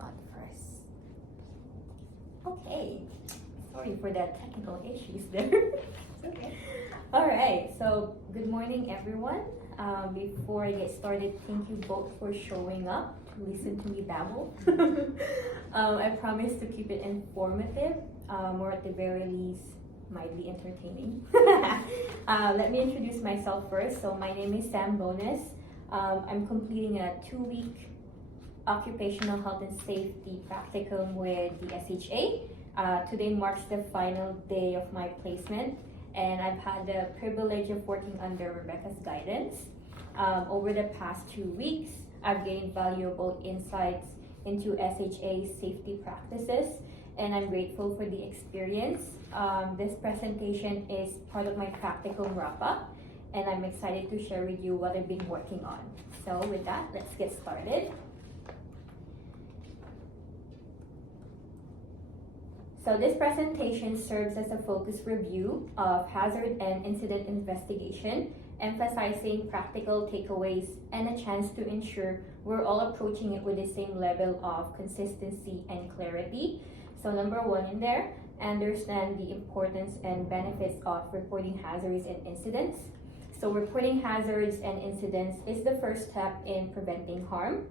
on first. Okay, sorry for that technical issues there. Okay. All right, so good morning, everyone. Before I get started, thank you both for showing up to listen to me babble. I promise to keep it informative, or at the very least, mildly entertaining. Let me introduce myself first. So my name is Sam Bonus. I'm completing a 2-week occupational health and safety practicum with the SHA. Today marks the final day of my placement, and I've had the privilege of working under Rebecca's guidance. Over the past 2 weeks, I've gained valuable insights into SHA's safety practices, and I'm grateful for the experience. This presentation is part of my practicum wrap-up, and I'm excited to share with you what I've been working on. So with that, let's get started. So this presentation serves as a focus review of hazard and incident investigation, emphasizing practical takeaways and a chance to ensure we're all approaching it with the same level of consistency and clarity. So number one in there, understand the importance and benefits of reporting hazards and incidents. So reporting hazards and incidents is the first step in preventing harm.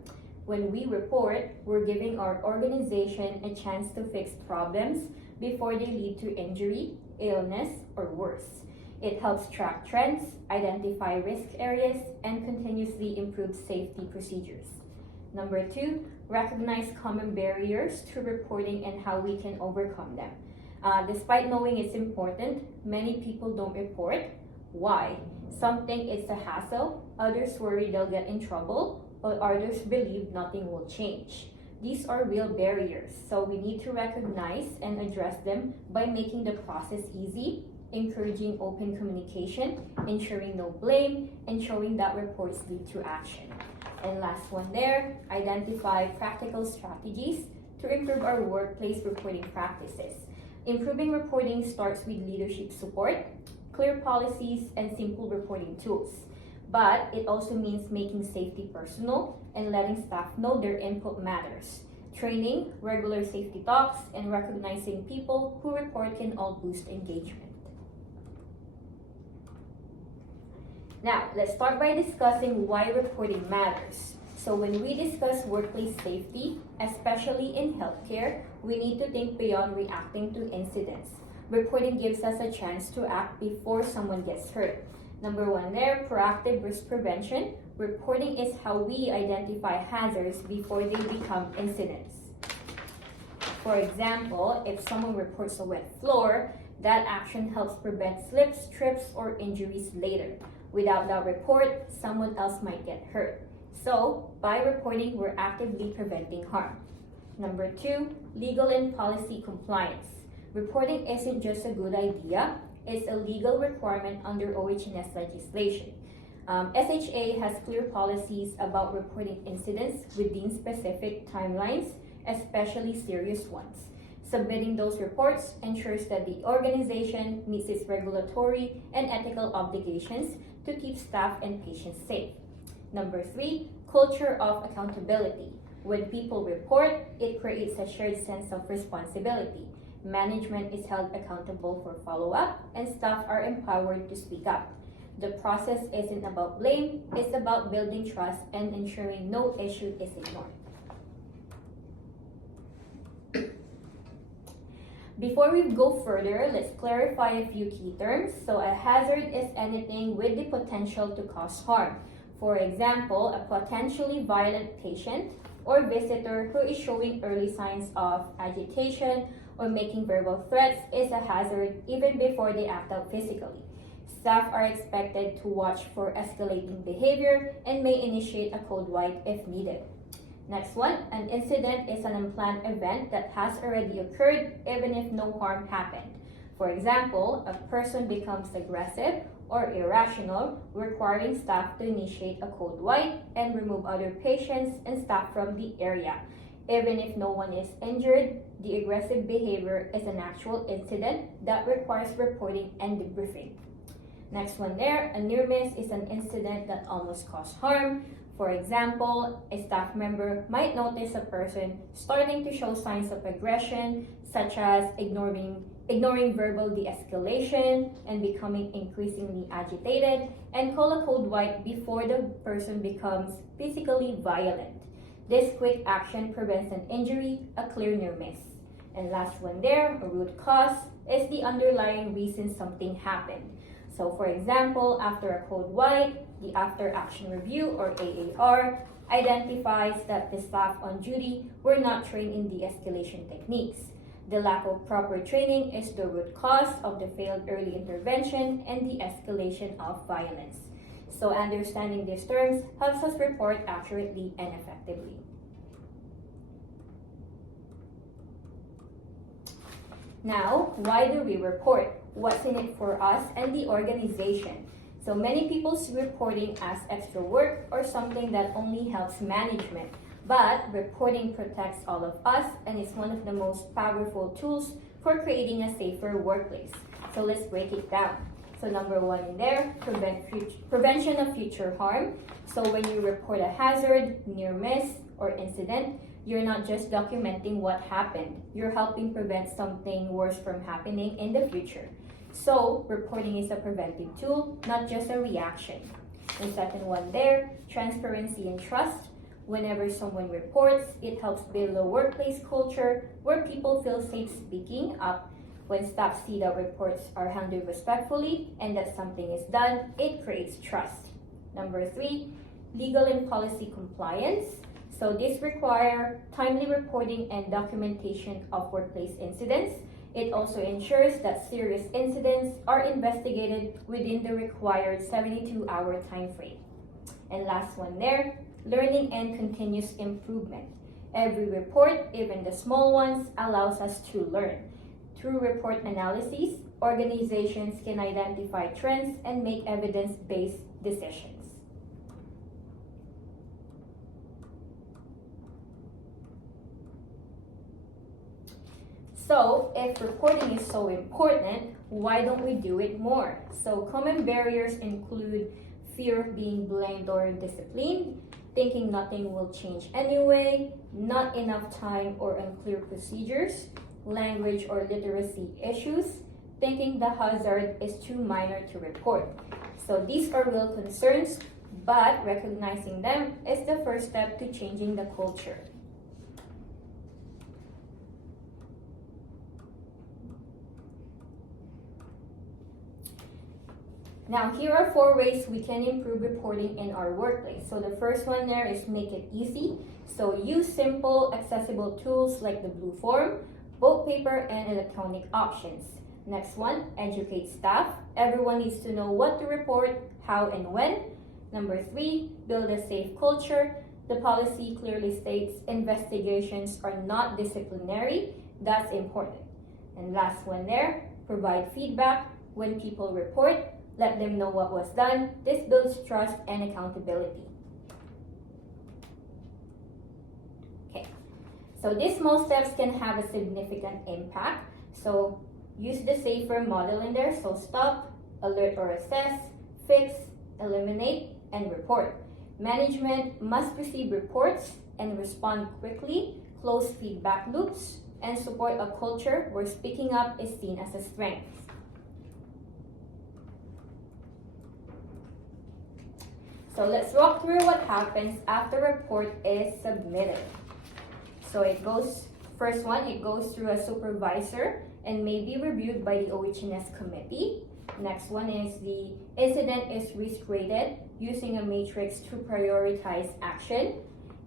When we report, we're giving our organization a chance to fix problems before they lead to injury, illness, or worse. It helps track trends, identify risk areas, and continuously improve safety procedures. Number two, recognize common barriers to reporting and how we can overcome them. Despite knowing it's important, many people don't report. Why? Some think it's a hassle, others worry they'll get in trouble, while others believe nothing will change. These are real barriers, so we need to recognize and address them by making the process easy, encouraging open communication, ensuring no blame, and showing that reports lead to action. And last one there, identify practical strategies to improve our workplace reporting practices. Improving reporting starts with leadership support, clear policies, and simple reporting tools. But it also means making safety personal and letting staff know their input matters. Training, regular safety talks, and recognizing people who report can all boost engagement. Now, let's start by discussing why reporting matters. So when we discuss workplace safety, especially in healthcare, we need to think beyond reacting to incidents. Reporting gives us a chance to act before someone gets hurt. Number one there, proactive risk prevention. Reporting is how we identify hazards before they become incidents. For example, if someone reports a wet floor, that action helps prevent slips, trips, or injuries later. Without that report, someone else might get hurt. So, by reporting, we're actively preventing harm. Number two, legal and policy compliance. Reporting isn't just a good idea, it's a legal requirement under OH&S legislation. SHA has clear policies about reporting incidents within specific timelines, especially serious ones. Submitting those reports ensures that the organization meets its regulatory and ethical obligations to keep staff and patients safe. Number three, culture of accountability. When people report, it creates a shared sense of responsibility. Management is held accountable for follow-up, and staff are empowered to speak up. The process isn't about blame, it's about building trust and ensuring no issue is ignored. Before we go further, let's clarify a few key terms. So a hazard is anything with the potential to cause harm. For example, a potentially violent patient or visitor who is showing early signs of agitation or making verbal threats is a hazard even before they act out physically. Staff are expected to watch for escalating behavior and may initiate a code white if needed. Next one, an incident is an unplanned event that has already occurred even if no harm happened. For example, a person becomes aggressive or irrational, requiring staff to initiate a code white and remove other patients and staff from the area. Even if no one is injured, the aggressive behavior is an actual incident that requires reporting and debriefing. Next one there, a near miss is an incident that almost caused harm. For example, a staff member might notice a person starting to show signs of aggression, such as ignoring verbal de-escalation and becoming increasingly agitated, and call a code white before the person becomes physically violent. This quick action prevents an injury, a clear near miss. And last one there, a root cause, is the underlying reason something happened. So for example, after a code white, the After Action Review, or AAR, identifies that the staff on duty were not trained in de-escalation techniques. The lack of proper training is the root cause of the failed early intervention and the escalation of violence. So understanding these terms helps us report accurately and effectively. Now, why do we report? What's in it for us and the organization? So many people see reporting as extra work or something that only helps management. But reporting protects all of us and is one of the most powerful tools for creating a safer workplace. So let's break it down. So number one in there, prevention of future harm. So when you report a hazard, near miss, or incident, you're not just documenting what happened. You're helping prevent something worse from happening in the future. So reporting is a preventive tool, not just a reaction. The second one there, transparency and trust. Whenever someone reports, it helps build a workplace culture where people feel safe speaking up. When staff see that reports are handled respectfully and that something is done, it creates trust. Number three, legal and policy compliance. So this requires timely reporting and documentation of workplace incidents. It also ensures that serious incidents are investigated within the required 72-hour time frame. And last one there, learning and continuous improvement. Every report, even the small ones, allows us to learn. Through report analyses, organizations can identify trends and make evidence-based decisions. So, if reporting is so important, why don't we do it more? So, common barriers include fear of being blamed or disciplined, thinking nothing will change anyway, not enough time or unclear procedures, language or literacy issues, thinking the hazard is too minor to report. So these are real concerns, but recognizing them is the first step to changing the culture. Now, here are 4 ways we can improve reporting in our workplace. So the first one there is make it easy. So use simple, accessible tools like the blue form, both paper and electronic options. Next one, educate staff. Everyone needs to know what to report, how and when. Number 3, build a safe culture. The policy clearly states investigations are not disciplinary. That's important. And last one there, provide feedback. When people report, let them know what was done. This builds trust and accountability. Okay, so these small steps can have a significant impact. So use the SAFER model in there. So stop, alert or assess, fix, eliminate, and report. Management must receive reports and respond quickly, close feedback loops, and support a culture where speaking up is seen as a strength. So let's walk through what happens after a report is submitted. So it goes through a supervisor and may be reviewed by the OH&S committee. Next one is the incident is risk rated using a matrix to prioritize action.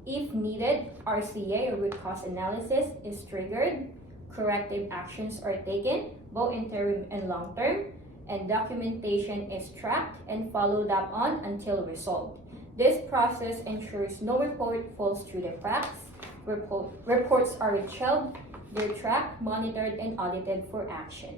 If needed, RCA, or root cause analysis, is triggered. Corrective actions are taken, both interim and long term. And documentation is tracked and followed up on until resolved. This process ensures no report falls through the cracks. Reports are upheld, they're tracked, monitored, and audited for action.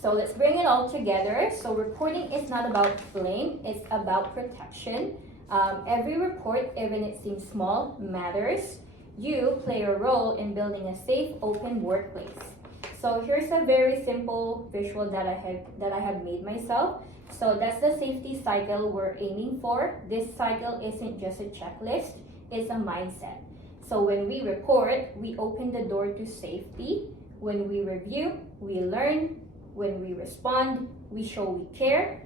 So let's bring it all together. So reporting is not about blame, it's about protection. Every report, even it seems small, matters. You play a role in building a safe, open workplace. So here's a very simple visual that I have made myself. So that's the safety cycle we're aiming for. This cycle isn't just a checklist, it's a mindset. So when we report, we open the door to safety. When we review, we learn. When we respond, we show we care.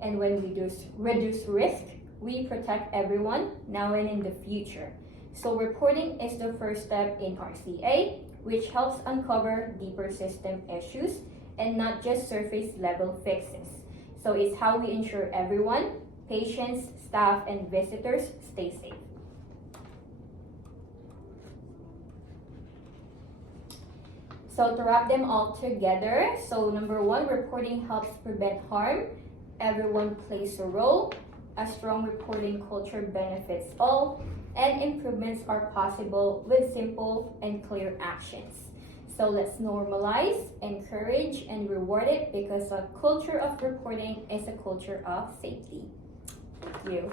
And when we reduce risk, we protect everyone now and in the future. So reporting is the first step in RCA, which helps uncover deeper system issues and not just surface level fixes. So it's how we ensure everyone, patients, staff, and visitors stay safe. So to wrap them all together, so number one, reporting helps prevent harm. Everyone plays a role. A strong reporting culture benefits all, and improvements are possible with simple and clear actions. So let's normalize, encourage, and reward it, because a culture of reporting is a culture of safety. Thank you.